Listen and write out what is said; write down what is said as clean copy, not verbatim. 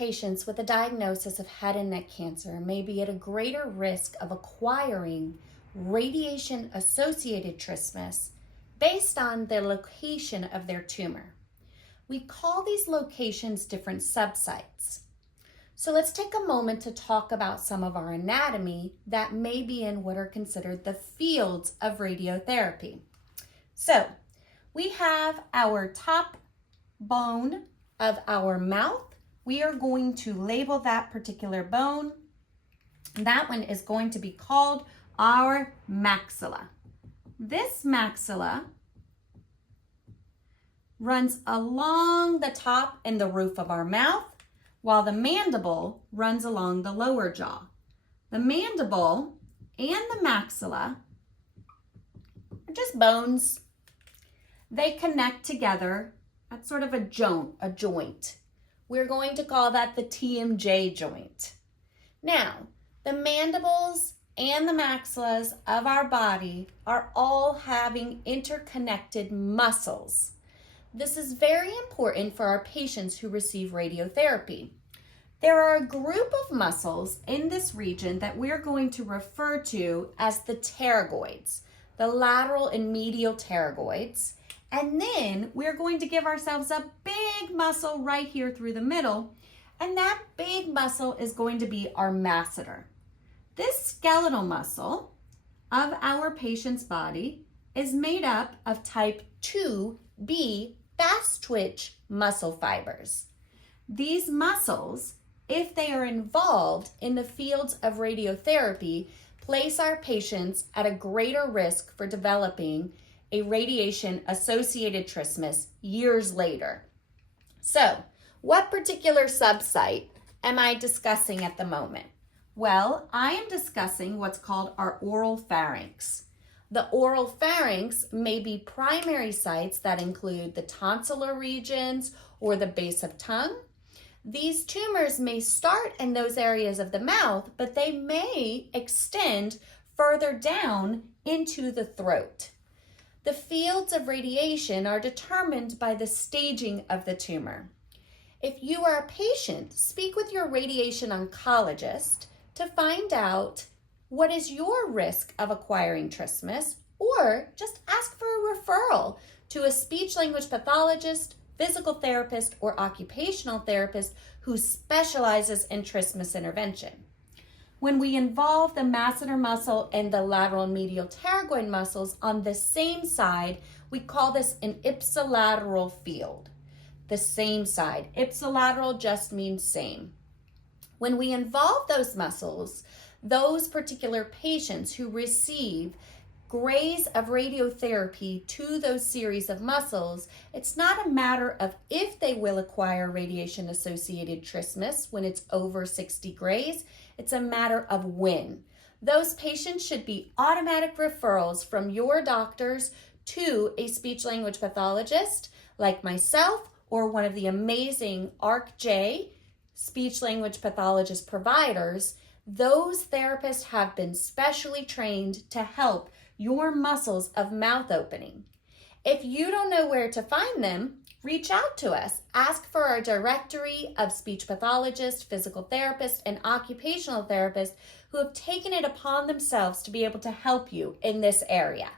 patients with a diagnosis of head and neck cancer may be at a greater risk of acquiring radiation-associated trismus based on the location of their tumor. We call these locations different subsites. So let's take a moment to talk about some of our anatomy that may be in what are considered the fields of radiotherapy. So we have our top bone of our mouth. We are going to label that particular bone. That one is going to be called our maxilla. This maxilla runs along the top and the roof of our mouth, while the mandible runs along the lower jaw. The mandible and the maxilla are just bones. They connect together at sort of a joint. We're going to call that the TMJ joint. Now, the mandibles and the maxillas of our body are all having interconnected muscles. This is very important for our patients who receive radiotherapy. There are a group of muscles in this region that we're going to refer to as the pterygoids, the lateral and medial pterygoids. And then we're going to give ourselves a big muscle right here through the middle, and that big muscle is going to be our masseter. This skeletal muscle of our patient's body is made up of type 2B fast twitch muscle fibers. These muscles, if they are involved in the fields of radiotherapy, place our patients at a greater risk for developing a radiation-associated trismus years later. So, what particular subsite am I discussing at the moment? Well, I am discussing what's called our oral pharynx. The oral pharynx may be primary sites that include the tonsillar regions or the base of tongue. These tumors may start in those areas of the mouth, but they may extend further down into the throat. The fields of radiation are determined by the staging of the tumor. If you are a patient, speak with your radiation oncologist to find out what is your risk of acquiring trismus, or just ask for a referral to a speech-language pathologist, physical therapist, or occupational therapist who specializes in trismus intervention. When we involve the masseter muscle and the lateral and medial pterygoid muscles on the same side, we call this an ipsilateral field. The same side. Ipsilateral just means same. When we involve those muscles, those particular patients who receive grays of radiotherapy to those series of muscles, it's not a matter of if they will acquire radiation-associated trismus when it's over 60 grays, it's a matter of when. Those patients should be automatic referrals from your doctors to a speech-language pathologist like myself or one of the amazing ARC-J speech-language pathologist providers. Those therapists have been specially trained to help your muscles of mouth opening. If you don't know where to find them, reach out to us. Ask for our directory of speech pathologists, physical therapists, and occupational therapists who have taken it upon themselves to be able to help you in this area.